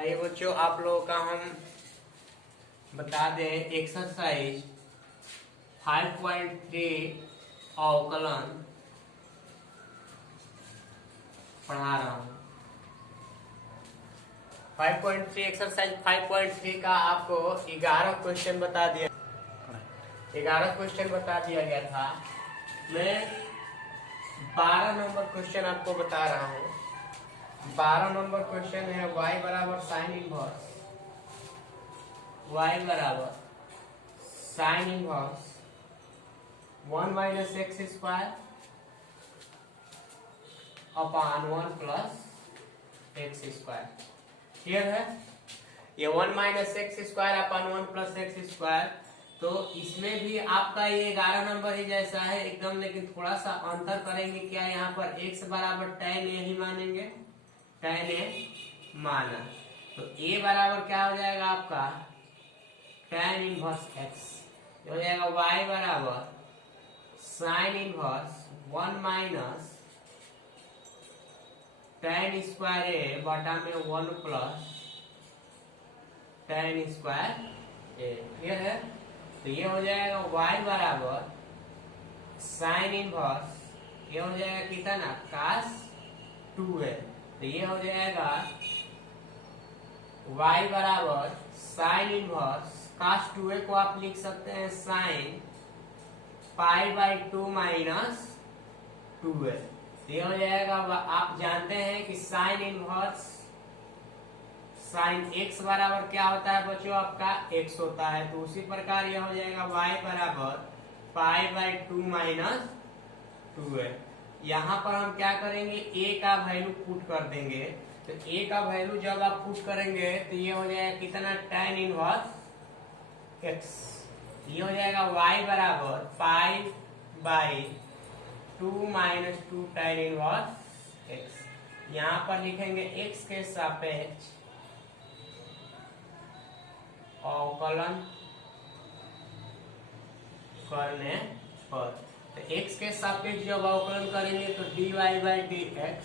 आइए बच्चों, आप लोगों का हम बता दें एक्सरसाइज 5.3 अवकलन पढ़ा रहा हूँ। 5.3 एक्सरसाइज 5.3 का आपको 11 क्वेश्चन बता दिया 11 क्वेश्चन बता दिया गया था। मैं 12 नंबर क्वेश्चन आपको बता रहा हूँ। 12 नंबर क्वेश्चन है y बराबर sine inverse sine inverse 1 minus x square upon 1 plus x square. Clear है? ये 1 minus x square upon 1 plus x square, तो इसमें भी आपका ये 11 नंबर ही जैसा है एकदम, लेकिन थोड़ा सा अंतर करेंगे। क्या यहाँ पर x बराबर tan a ही मानेंगे, tan a माना, तो a बराबर क्या हो जाएगा आपका tan इनवर्स x, हो जाएगा y बराबर sine inverse 1 minus tan square a बटा में 1 plus tan square a। Clear है? तो ये हो जाएगा y बराबर साइन इनवर्स, ये हो जाएगा कितना cos 2a। तो ये हो जाएगा y बराबर साइन इनवर्स cos 2a को आप लिख सकते हैं साइन π/2 माइनस 2a। ये हो जाएगा, आप जानते हैं कि साइन इनवर्स साइन x बराबर क्या होता है बच्चों, आपका x होता है। तो उसी प्रकार यह हो जाएगा y बराबर π/2 माइनस 2a। यहाँ पर हम क्या करेंगे, a का वैल्यू पुट कर देंगे। तो a का वैल्यू जब आप पुट करेंगे तो ये हो जाएगा कितना tan इनवर्स x। ये हो जाएगा y बराबर π/2 माइनस 2 tan इनवर्स x। यहाँ पर लिखेंगे x के सापेक्ष अवकलन करने पर, तो x के सापेक्ष जब अवकलन करेंगे तो dy/dx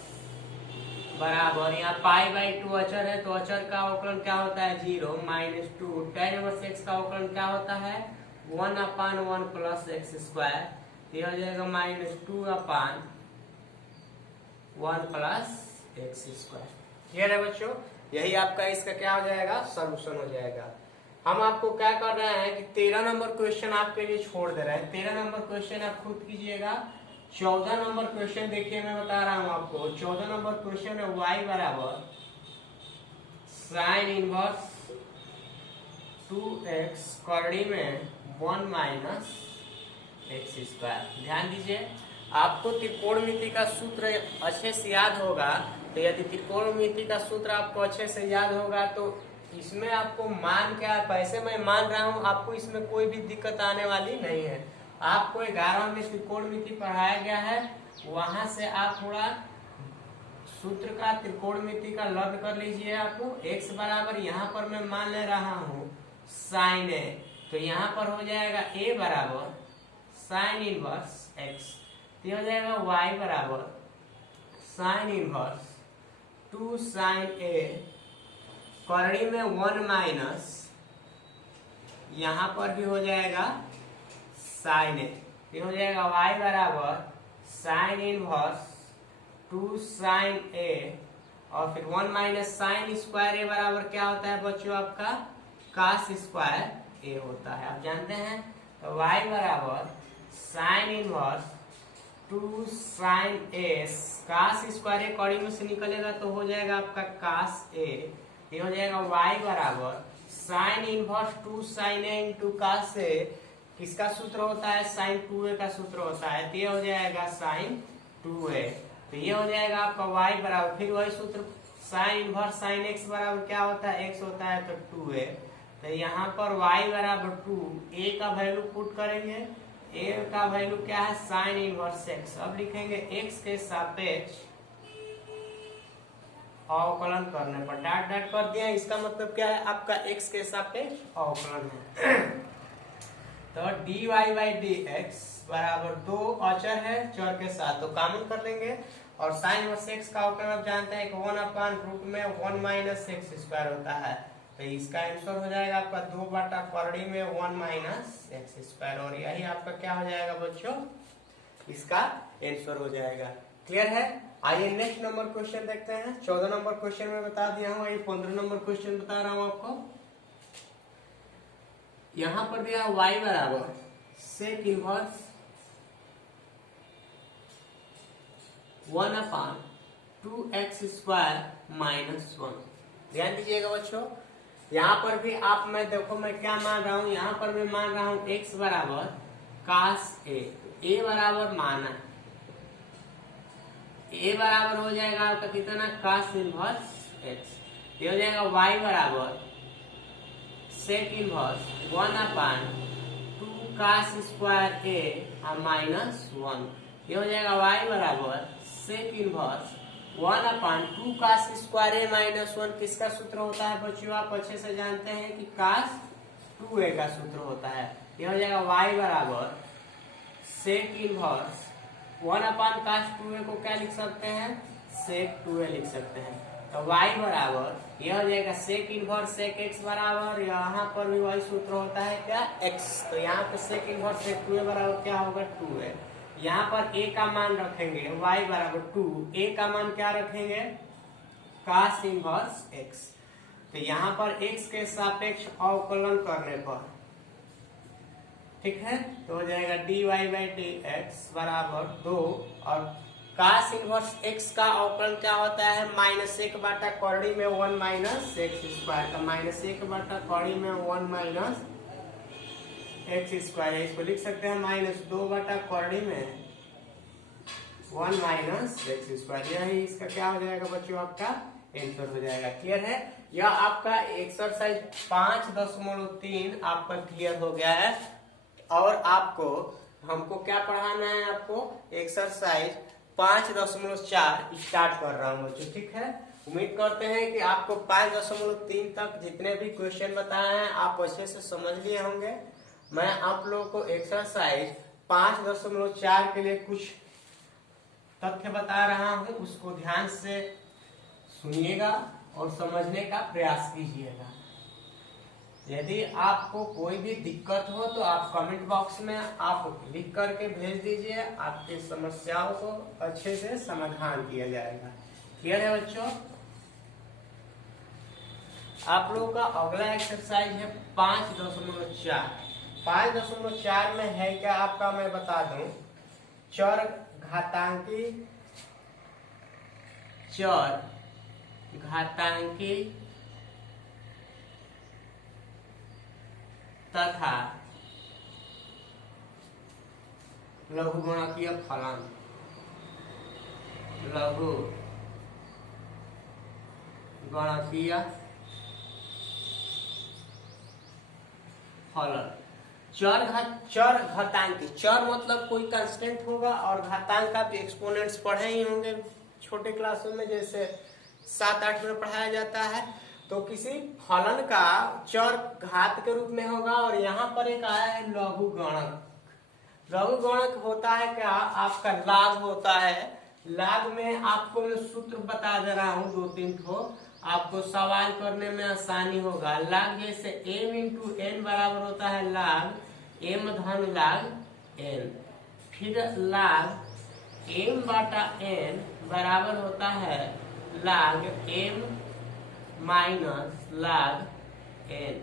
बराबर, यहाँ π/2 अचर है तो अचर का अवकलन क्या होता है 0 माइनस 2 tan इनवर्स x का अवकलन क्या होता है 1/1 प्लस एक्स स्क्वायर। ये हो जाएगा minus 2/1 plus x square. Clear है बच्चों? यही आपका इसका क्या हो जाएगा, सॉल्यूशन हो जाएगा। हम आपको क्या कर रहे हैं कि 13 नंबर क्वेश्चन आपके लिए छोड़ दे रहे हैं। 13 नंबर क्वेश्चन आप खुद कीजिएगा। 14 नंबर क्वेश्चन देखिए, मैं बता रहा हूं आपको। 14 नंबर क्वेश्चन है y बराबर साइन इनवर्स 2x करड़ी में 1 माइनस एक्स स्क्वायर। ध्यान दीजिए, आपको त्रिकोणमिति का सूत्र अच्छे से याद होगा। तो यदि त्रिकोणमिति का सूत्र आपको अच्छे से याद होगा तो इसमें आपको मान क्या, वैसे मैं मान रहा हूं, आपको इसमें कोई भी दिक्कत आने वाली नहीं है। आपको 11 में त्रिकोणमिति पढ़ाया गया है, वहां से आप थोड़ा सूत्र का त्रिकोणमिति का लब्ध कर लीजिए। आपको x बराबर यहाँ पर मैं मान ले रहा हूँ साइन a, तो यहाँ पर हो जाएगा a बराबर साइन इनवर्स x। तो हो जाएगा y बराबर साइन इनवर्स 2 साइन a करड़ी में 1 माइनस, यहाँ पर भी हो जाएगा साइन a। ये हो जाएगा y बराबर साइन इनवर्स 2 साइन a और फिर 1 माइनस साइन स्क्वायर a बराबर क्या होता है बच्चों, आपका cos स्क्वायर a होता है, आप जानते हैं। तो y बराबर sine inverse 2 sine a, cos square a कड़ी में से निकलेगा तो हो जाएगा आपका cos a। ये हो जाएगा y बराबर sine inverse 2 sine a into cos a, किसका सूत्र होता है साइन 2a का सूत्र होता है। तो ये हो जाएगा साइन 2a। तो ये हो जाएगा आपका y बराबर, फिर वही सूत्र साइन इनवर्स साइन x बराबर क्या होता है x होता है तो 2a। तो यहाँ पर y बराबर 2, a का वैल्यू पुट करेंगे, a का वैल्यू क्या है साइन इनवर्स x। अब लिखेंगे x के सापेक्ष अवकलन करने पर, डॉट डॉट कर दिया, इसका मतलब क्या है आपका x के सापेक्ष अवकलन है। तो dy/dx बराबर 2 अचर है चर के साथ, तो कॉमन कर लेंगे और साइन इनवर्स एक्स का अवकलन आप जानते हैं कि 1/रूट में 1 माइनस एक्स स्क्वायर होता है, तो इसका आंसर हो जाएगा आपका 2/3 में 1 माइनस एक्स स्क्वायर, और यही आपका क्या हो जाएगा बच्चों, इसका आंसर हो जाएगा। क्लियर है? आइए नेक्स्ट नंबर क्वेश्चन देखते हैं। 14 नंबर क्वेश्चन में बता दिया हूँ, ये 15 नंबर क्वेश्चन बता रहा हूँ आपको। यहां पर दिया y बराबर सेक इनवर्स 1/2x² माइनस 1। ध्यान दीजिएगा बच्चों, यहाँ पर भी आप मैं देखो मैं क्या मान रहा हूँ, यहाँ पर मैं मान रहा हूँ x बराबर cos a, a बराबर माना, a बराबर हो जाएगा आपका कितना, cos इनवर्स x। ये हो जाएगा y बराबर sec inverse 1/2 cos square a minus 1। ये हो जाएगा y बराबर sec inverse 1/2 cos square a minus 1। किसका सूत्र होता है बच्चों, आप अच्छे से जानते हैं कि cos 2a का सूत्र होता है। ये हो जाएगा y बराबर सेक इनवर्स 1/cos 2a को क्या लिख सकते हैं, सेक 2a लिख सकते हैं। तो y बराबर यह हो जाएगा सेक इनवर्स सेक x बराबर, यहाँ पर भी वही सूत्र होता है क्या, x। तो यहाँ पे सेक इनवर्स सेक 2a बराबर क्या होगा, 2a। यहाँ पर a का मान रखेंगे y बराबर 2, a का मान क्या रखेंगे, cos इनवर्स x। तो यहाँ पर x के सापेक्ष अवकलन करने पर, ठीक है, तो हो जाएगा dy/dx बराबर 2, और cos इनवर्स x का अवकलन क्या होता है, -1/3 में 1 माइनस एक्स स्क्वायर का, -1/3 में 1 माइनस एक्स स्क्वायर। इसको लिख सकते हैं -2/3 में 1 माइनस एक्स स्क्वायर। यही इसका क्या हो जाएगा बच्चों, आपका आंसर हो जाएगा। क्लियर है? यह आपका एक्सरसाइज 5.3 आपका क्लियर हो गया है। और आपको हमको क्या पढ़ाना है, आपको एक्सरसाइज 5.4 स्टार्ट कर रहा हूँ बच्चों, ठीक है। उम्मीद करते हैं कि आपको 5.3 तक जितने भी क्वेश्चन बताए हैं आप अच्छे से समझ लिए होंगे। मैं आप लोगों को एक्सरसाइज 5.4 के लिए कुछ तथ्य बता रहा हूँ, उसको ध्यान से सुनिएगा और समझने का प्रयास कीजिएगा। यदि आपको कोई भी दिक्कत हो तो आप कमेंट बॉक्स में आप लिख करके भेज दीजिए, आपकी समस्याओं को अच्छे से समाधान किया जाएगा। क्लियर है बच्चों? आप लोगों का अगला एक्सरसाइज है 5.4। 5.4 में है क्या आपका, मैं बता दूं, चर घातांकी तथा लघुगणकीय फलन, लघुगणकीय फलन। चर घातांकी, चर मतलब कोई कांस्टेंट होगा, और घातांक आप एक्सपोनेंट्स पढ़े ही होंगे छोटे क्लासों में, जैसे 7-8 में पढ़ाया जाता है। तो किसी फलन का चर घात के रूप में होगा, और यहाँ पर एक आया है लघुगणक। लघुगणक होता है क्या, आपका लाग होता है। लाग में आपको मैं सूत्र बता दे रहा हूँ 2-3 ठो, आपको सवाल करने में आसानी होगा। लाग जैसे m × n बराबर होता है लाग m धन लाग n, फिर लाग m/n बराबर होता है लाग m माइनस लाग n,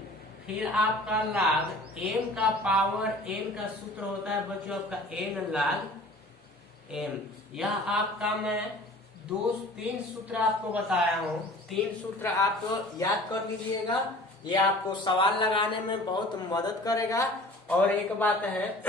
फिर आपका लाग m का पावर n का सूत्र होता है बच्चों आपका n लाग m। यह आपका मैं 2-3 सूत्र आपको बताया हूँ, 3 सूत्र आप याद कर लीजिएगा, ये आपको सवाल लगाने में बहुत मदद करेगा। और एक बात है,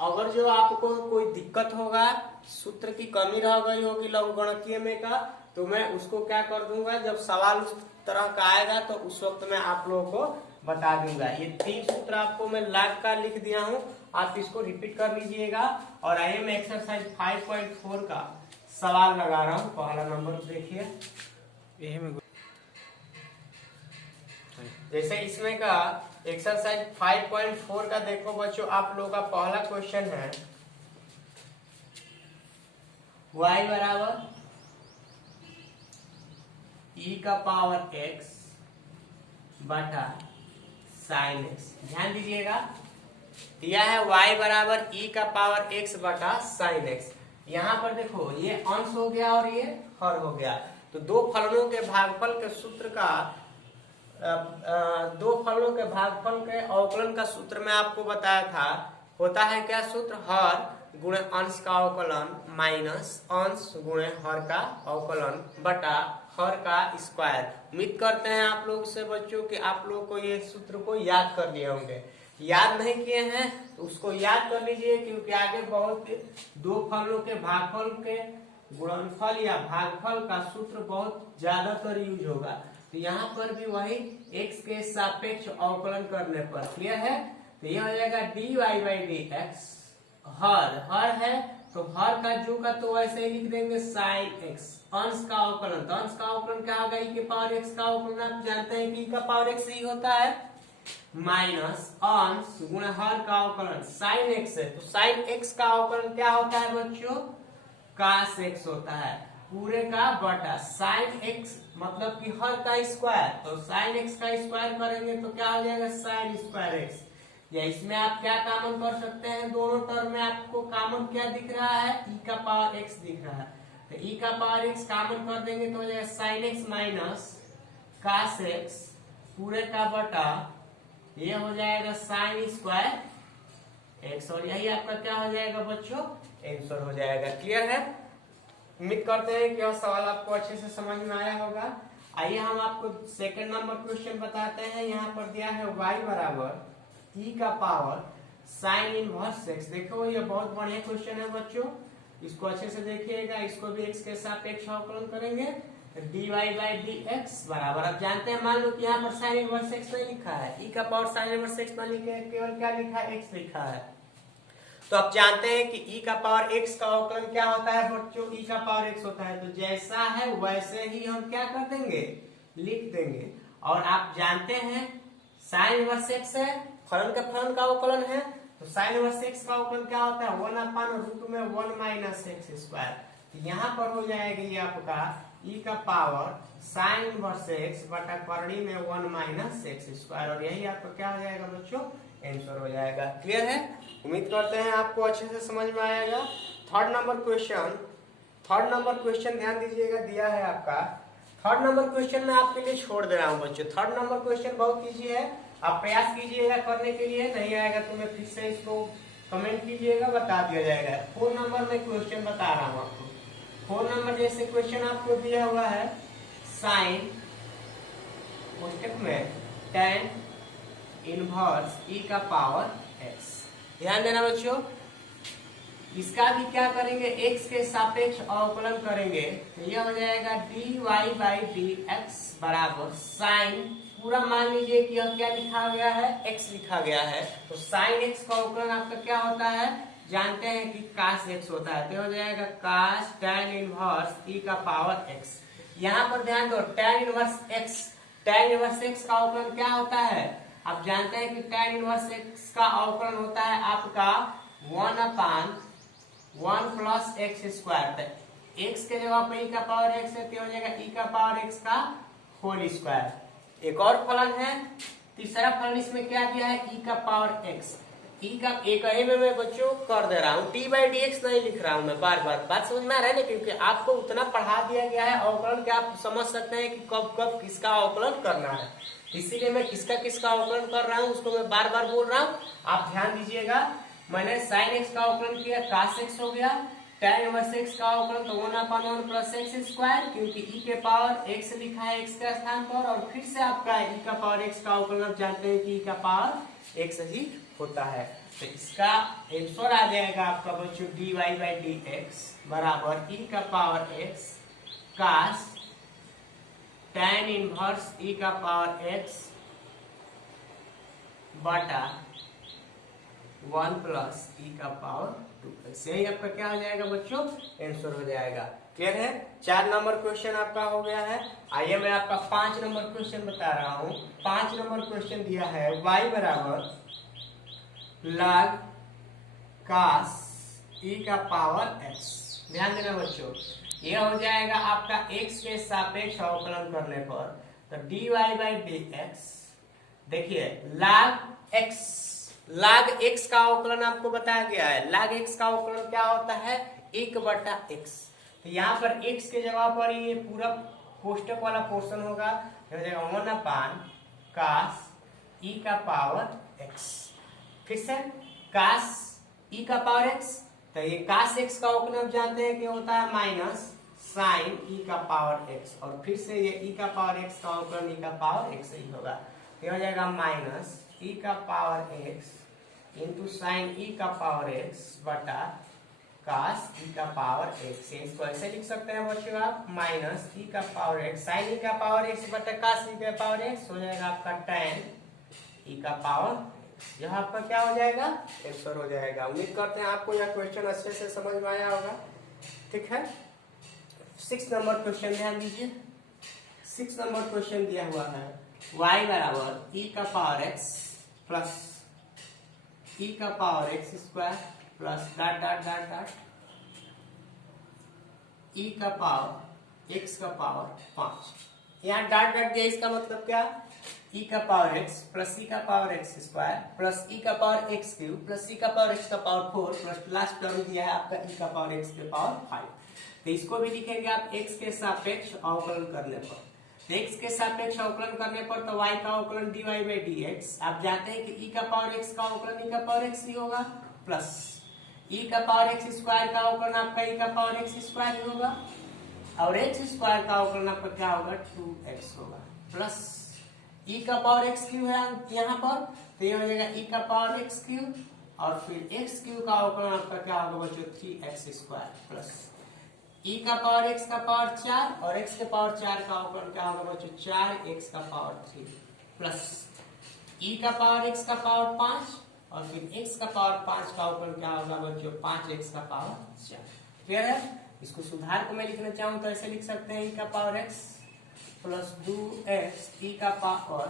अगर जो आपको कोई दिक्कत होगा, सूत्र की कमी रह गई होगी लघुगणकीय में का, तो मैं उसको क्या कर दूंगा, जब सवाल उस तरह का आएगा तो उस वक्त मैं आप लोगों को बता दूंगा। ये 3 सूत्र आपको मैं लाग का लिख दिया हूँ, आप इसको रिपीट कर लीजिएगा। और आइए मैं एक्सरसाइज 5.4 का सवाल लगा रहा हूँ। पहला नंबर देखिए, जैसे इसमें का एक्सरसाइज 5.4 का देखो बच्चों, आप लोगों का पहला क्वेश्चन है, y बराबर e का पावर x बटा साइन x। ध्यान दीजिएगा, यह है y बराबर e का पावर x बटा साइन x। यहाँ पर देखो ये अंश हो गया और ये हर हो गया, तो दो फलनों के भागफल के सूत्र का दो फलनों के भागफल के अवकलन का सूत्र में आपको बताया था, होता है क्या सूत्र? हर गुणे अंश का अवकलन माइनस अंश गुणे हर का अवकलन बटा हर का स्क्वायर। उम्मीद करते हैं आप लोग से बच्चों कि आप लोग को ये सूत्र को याद कर लिए होंगे। याद नहीं किए हैं तो उसको याद कर लीजिए, क्योंकि आगे बहुत दो फलों के भागफल के गुणनफल या भागफल का सूत्र बहुत ज्यादातर यूज होगा। तो यहाँ पर भी वही x के सापेक्ष अवकलन करने पर क्लियर है, तो यह हो जाएगा dy बाई डी एक्स। हर है तो हर का जो का तो वैसे ही लिख देंगे साइन x। अंश का अवकलन, तो अंश का अवकलन क्या होगा? e के पावर x का अवकलन आप जानते हैं कि e का पावर x ही होता है, माइनस अंश गुणा हर का अवकलन साइन x है, तो साइन x का अवकलन क्या होता है बच्चों? कास x होता है पूरे का बटा साइन x मतलब कि हर का स्क्वायर, तो साइन x का स्क्वायर करेंगे तो क्या हो जाएगा? Sine square x। या इसमें आप क्या कॉमन कर सकते हैं? दोनों टर्म में आपको कॉमन क्या दिख रहा है? e का पावर x दिख रहा है, तो e का पावर x कॉमन कर देंगे तो हो जाएगा sine x minus cos x पूरे का बटा ये हो जाएगा साइन स्क्वायर x, और यही आपका क्या हो जाएगा बच्चों? आंसर हो जाएगा। क्लियर है? उम्मीद करते हैं कि यह सवाल आपको अच्छे से समझ में आया होगा। आइए हम आपको सेकंड नंबर क्वेश्चन बताते हैं। यहाँ पर दिया है y बराबर e का पावर साइन इनवर्स x। देखो ये बहुत बढ़िया क्वेश्चन है बच्चों, इसको अच्छे से देखिएगा। इसको भी x के सापेक्ष अवकलन करेंगे, dy बाई डी एक्स बराबर, आप जानते हैं मान लो कि यहाँ पर साइन इनवर्स x नहीं लिखा है, e का पावर साइन इनवर्स x नहीं लिखा है, केवल क्या लिखा है? x लिखा है। तो आप जानते हैं कि e का पावर x का अवकलन क्या होता है बच्चों? e का पावर x होता है, तो जैसा है वैसे ही हम क्या कर देंगे? लिख देंगे। और आप जानते हैं साइन इनवर्स x है, फलन का अवकलन है, तो साइन इनवर्स x का अवकलन क्या होता है? 1/रूट में 1 माइनस एक्स स्क्वायर। तो यहाँ पर हो जाएगा ये आपका e का पावर साइन इनवर्स x बटा करड़ी में 1 माइनस एक्स स्क्वायर, और यही आपका क्या हो जाएगा बच्चों? आंसर हो जाएगा। क्लियर है? उम्मीद करते हैं आपको अच्छे से समझ में आएगा। थर्ड नंबर क्वेश्चन ध्यान दीजिएगा, दिया है आपका। थर्ड नंबर क्वेश्चन में आपके लिए छोड़ दे रहा हूँ बच्चों। थर्ड नंबर क्वेश्चन बहुत इजी है, आप प्रयास कीजिएगा करने के लिए, नहीं आएगा तो मैं फिर से इसको कमेंट कीजिएगा, बता दिया जाएगा। 4 नंबर में क्वेश्चन बता रहा हूँ आपको। 4 नंबर जैसे क्वेश्चन आपको दिया हुआ है साइन में tan इनवर्स e का पावर x। ध्यान देना बच्चों, इसका भी क्या करेंगे? x के सापेक्ष अवकलन करेंगे, तो यह हो जाएगा dy बाई डी एक्स बराबर साइन, पूरा मान लीजिए कि यह क्या लिखा गया है? x लिखा गया है, तो साइन x का अवकलन आपका क्या होता है? जानते हैं कि कास x होता है, तो हो जाएगा कास tan इनवर्स e का पावर x। यहाँ पर ध्यान दो, tan इनवर्स x का अवकलन क्या होता है? आप जानते हैं कि tan इनवर्स x का अवकलन होता है आपका 1/1 प्लस एक्स स्क्वायर। x के जगह पर e का पावर x है, तो हो जाएगा e का पावर x का होल स्क्वायर। एक और फलन है, तीसरा फलन इसमें क्या दिया है? e का पावर x। e का एक ही में मैं बच्चों कर दे रहा हूँ, t बाई डी एक्स नहीं लिख रहा हूँ मैं बार बार। बात समझ में आ रहा है ना? क्योंकि आपको उतना पढ़ा दिया गया है अवकलन के, आप समझ सकते हैं कि कब कब किसका अवकलन करना है, इसीलिए मैं किसका अवकलन कर रहा हूँ उसको मैं बार बार बोल रहा हूँ। आप ध्यान दीजिएगा, मैंने साइन x का अवकलन किया, कास x हो गया, tan इनवर्स x का अवकलन तो 1/1 प्लस एक्स स्क्वायर, क्योंकि e के पावर x लिखा है x के स्थान पर, और फिर से आपका e का पावर x का अवकलन आप जानते हैं कि e का पावर x ही होता है। तो इसका आंसर आ जाएगा आपका बच्चों dy बाई डी एक्स बराबर e का पावर x कास tan इनवर्स e का पावर x बटा 1 प्लस e का पावर 2। ऐसे ही आपका क्या हो जाएगा बच्चों? आंसर हो जाएगा। क्लियर है? 4 नंबर क्वेश्चन आपका हो गया है। आइए मैं आपका 5 नंबर क्वेश्चन बता रहा हूँ। 5 नंबर क्वेश्चन दिया है y बराबर log cos e का पावर x। ध्यान देना बच्चों, ये हो जाएगा आपका x के सापेक्ष अवकलन करने पर, तो dy बाई डी एक्स। देखिए लाग x का अवकलन आपको बताया गया है। लाग x का अवकलन क्या होता है? 1/x। तो यहाँ पर x के जगह पर ये पूरा कोष्टक वाला पोर्शन होगा, हो जाएगा 1/cos e का पावर x। फिर से cos e का पावर x, तो ये cos x का अवकलन जानते हैं कि होता है माइनस साइन e का पावर x, और फिर से ये e का पावर x का अवकलन e का पावर x ही होगा। ये हो जाएगा माइनस e का power x into sine e का पावर x बटा cos e का पावर x। इसको ऐसे लिख सकते हैं बच्चों आप, माइनस e का पावर x साइन e का पावर x बटा cos e का पावर x हो जाएगा आपका tan e का पावर। यह आपका क्या हो जाएगा? आंसर हो जाएगा। उम्मीद करते हैं आपको यह क्वेश्चन अच्छे से समझ में आया होगा। ठीक है, 6 नंबर क्वेश्चन ध्यान दीजिए। 6 नंबर क्वेश्चन दिया हुआ है y बराबर e का पावर x प्लस e का power x square plus dot dot dot dot e का पावर x का पावर 5। यहाँ डॉट डॉट दिया, इसका मतलब क्या? e का पावर x प्लस e का power x square plus e का power x cube plus e का पावर x का पावर 4 प्लस लास्ट टर्म दिया है आपका e का पावर x के पावर 5। तो इसको भी लिखेंगे आप x के सापेक्ष अवकलन करने पर। तो x के सापेक्ष अवकलन करने पर तो y का अवकलन dy बाई dx। आप जानते हैं कि e का पावर x का अवकलन e का पावर x ही होगा, प्लस e का पावर x स्क्वायर का अवकलन आपका e का पावर x स्क्वायर होगा, और x स्क्वायर का अवकलन आपका क्या होगा? 2x होगा, प्लस e का पावर x क्यूब है यहाँ पर, तो ये हो जाएगा e का पावर x क्यूब, और फिर x क्यूब का अवकलन आपका क्या होगा बच्चों? 3x स्क्वायर, प्लस e का पावर x का पावर 4 और x के पावर 4 का अवकलन क्या होगा बच्चों? 4x का पावर 3, प्लस e का पावर x का पावर 5 और फिर x का पावर 5 का अवकलन क्या होगा बच्चों? 5x का पावर 4। क्लियर है? इसको सुधार को मैं लिखना चाहूँ तो ऐसे लिख सकते हैं e का power x plus 2x e का power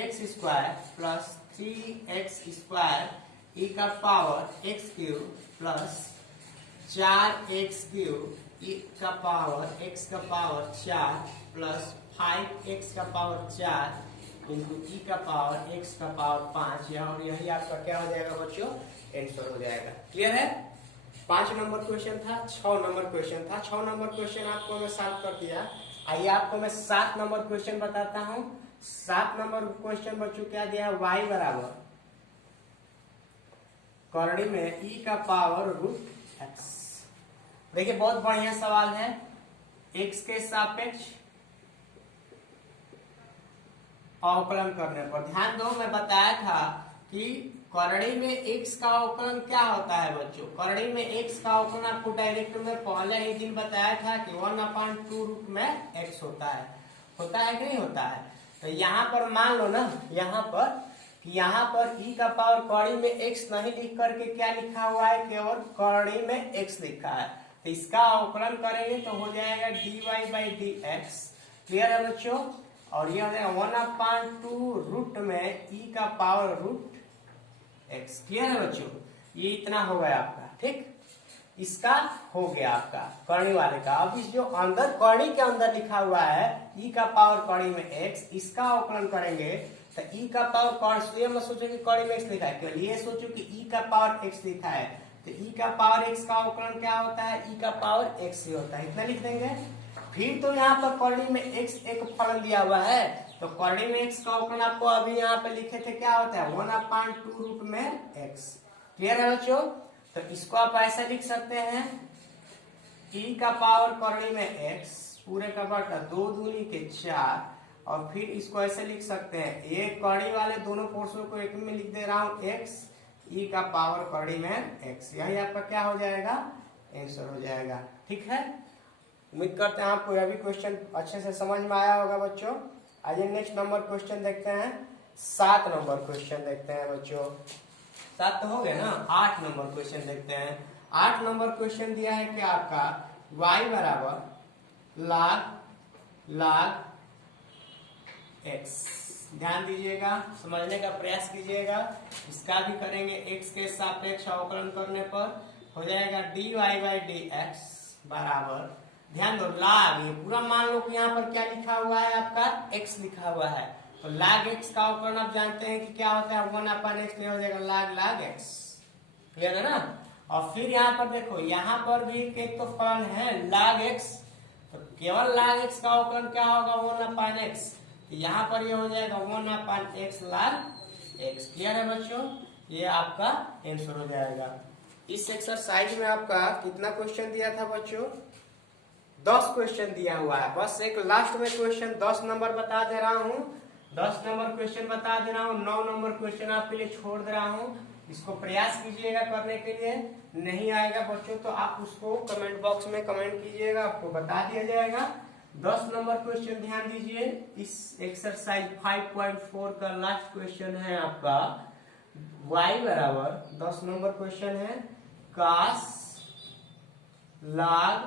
x square plus 3x square e का power x cube plus 4x cube e का पावर x का पावर 4 प्लस 5x का पावर 4 इंटू e का पावर x का पावर 5। और यही आपका क्या हो जाएगा बच्चों? आंसर हो जाएगा। क्लियर है? 5 नंबर क्वेश्चन था, 6 नंबर क्वेश्चन था। 6 नंबर क्वेश्चन आपको मैं सॉल्व कर दिया। आइए आपको मैं 7 नंबर क्वेश्चन बताता हूँ। 7 नंबर क्वेश्चन बच्चों क्या दिया? y बराबर करड़ी में e का पावर रूट x। देखिए बहुत बढ़िया सवाल है। x के सापेक्ष अवकलन करने पर ध्यान दो, मैं बताया था कि करड़ी में x का अवकलन क्या होता है बच्चों? करड़ी में x का अवकलन आपको डायरेक्ट में पहले ही दिन बताया था कि 1/2 रूट में x होता है कि नहीं होता है? तो यहाँ पर मान लो ना, यहाँ पर e का पावर कड़ी में x नहीं लिख करके क्या लिखा हुआ है? केवल कड़ी में x लिखा है। तो इसका अवकलन करेंगे तो हो जाएगा dy बाई dx। क्लियर है बच्चों? और ये हो जाएगा 1/2 रूट में e का पावर रूट x। क्लियर है बच्चों? ये इतना हो गया आपका। ठीक, इसका हो गया आपका करणी वाले का। अब इस जो अंदर करणी के अंदर लिखा हुआ है e का पावर कड़ी में x, इसका अवकलन करेंगे तो e का पावर ये मत सोचो कि कड़ी में x लिखा है, केवल ये सोचो कि e का पावर x लिखा है। तो e का पावर x का अवकलन क्या होता है? e का पावर x ही होता है। इतना लिख देंगे। फिर तो यहाँ पर करणी में x एक फलन दिया हुआ है, तो करणी में x का अवकलन आपको अभी यहाँ पे लिखे थे, क्या होता है? 1/2 रूट में x। क्लियर है बच्चों? तो इसको आप ऐसा लिख सकते हैं e का पावर करणी में x पूरे का बटा 2 दूनी के 4, और फिर इसको ऐसे लिख सकते हैं, ये कड़ी वाले दोनों पोर्शन को एक में लिख दे रहा हूँ x e का पावर कड़ी में x। यही आपका क्या हो जाएगा? आंसर हो जाएगा। ठीक है, उम्मीद करते हैं आपको यह भी क्वेश्चन अच्छे से समझ में आया होगा बच्चों। आइए नेक्स्ट नंबर क्वेश्चन देखते हैं। 7 नंबर क्वेश्चन देखते हैं बच्चों। 7 तो हो गए ना, 8 नंबर क्वेश्चन देखते हैं। 8 नंबर क्वेश्चन दिया है कि आपका y बराबर log x। ध्यान दीजिएगा, समझने का प्रयास कीजिएगा। इसका भी करेंगे x के सापेक्ष अवकलन करने पर। हो जाएगा dy बाई डी एक्स बराबर, ध्यान दो लाग, ये पूरा मान लो कि यहाँ पर क्या लिखा हुआ है आपका x लिखा हुआ है, तो लाग x का अवकलन आप जानते हैं कि क्या होता है 1/x में हो जाएगा लाग x, क्लियर है ना। और फिर यहाँ पर देखो, यहाँ पर भी एक तो फलन है लाग x, तो केवल लाग x का अवकलन क्या होगा 1/x, तो यहाँ पर ये हो जाएगा 1/x लाग x, क्लियर है बच्चों, ये आपका आंसर हो जाएगा। इस एक्सरसाइज में आपका कितना क्वेश्चन दिया था बच्चों, 10 क्वेश्चन दिया हुआ है। बस एक लास्ट में क्वेश्चन 10 नंबर बता दे रहा हूँ, 10 नंबर क्वेश्चन बता दे रहा हूँ, 9 नंबर क्वेश्चन आपके लिए छोड़ दे रहा हूँ। इसको प्रयास कीजिएगा करने के लिए, नहीं आएगा बच्चों तो आप उसको कमेंट बॉक्स में कमेंट कीजिएगा, आपको बता दिया जाएगा। 10 नंबर क्वेश्चन ध्यान दीजिए, इस एक्सरसाइज 5.4 का लास्ट क्वेश्चन है आपका y बराबर 10 नंबर क्वेश्चन है cos log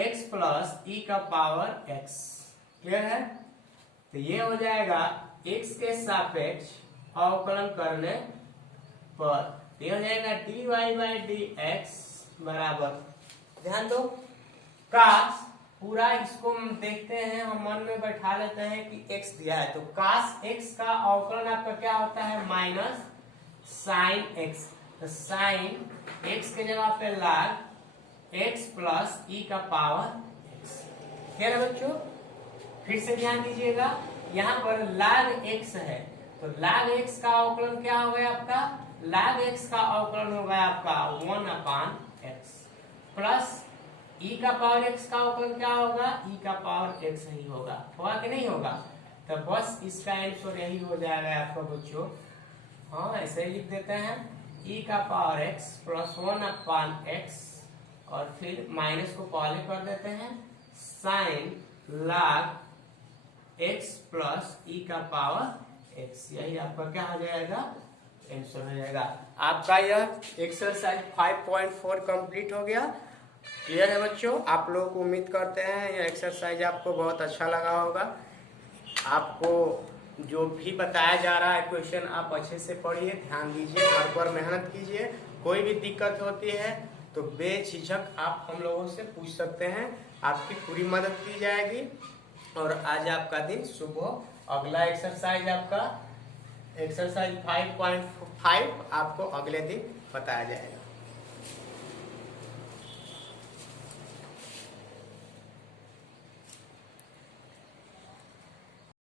x plus e का पावर x, क्लियर है। तो ये हो जाएगा x के सापेक्ष अवकलन करने पर, ये हो जाएगा dy बाई डी एक्स बराबर, ध्यान दो cos, पूरा इसको हम देखते हैं, हम मन में बैठा लेते हैं कि x दिया है, तो cos x का अवकलन आपका क्या होता है माइनस साइन x, तो साइन x के जगह पे log x प्लस e का पावर x, ठीक है बच्चों। फिर से ध्यान दीजिएगा, यहाँ पर log x है, तो log x का अवकलन क्या हो गया आपका, log x का अवकलन हो गया आपका 1/x प्लस e का पावर x का अवकलन क्या होगा, e का पावर x ही होगा, होगा कि नहीं होगा। तो बस इसका आंसर यही हो जाएगा आपका बच्चों, हाँ ऐसे ही लिख देते हैं e का पावर x प्लस 1/x और फिर माइनस को पहले कर देते हैं sine log x plus e का पावर x, यही आपका क्या हो जाएगा आंसर हो जाएगा। आपका यह एक्सरसाइज 5.4 कंप्लीट हो गया, क्लियर है बच्चों। आप लोगों को उम्मीद करते हैं यह एक्सरसाइज आपको बहुत अच्छा लगा होगा। आपको जो भी बताया जा रहा है क्वेश्चन आप अच्छे से पढ़िए, ध्यान दीजिए, घर पर मेहनत कीजिए। कोई भी दिक्कत होती है तो बेझिझक आप हम लोगों से पूछ सकते हैं, आपकी पूरी मदद की जाएगी। और आज आपका दिन शुभ हो। अगला एक्सरसाइज आपका एक्सरसाइज 5.5 आपको अगले दिन बताया जाएगा।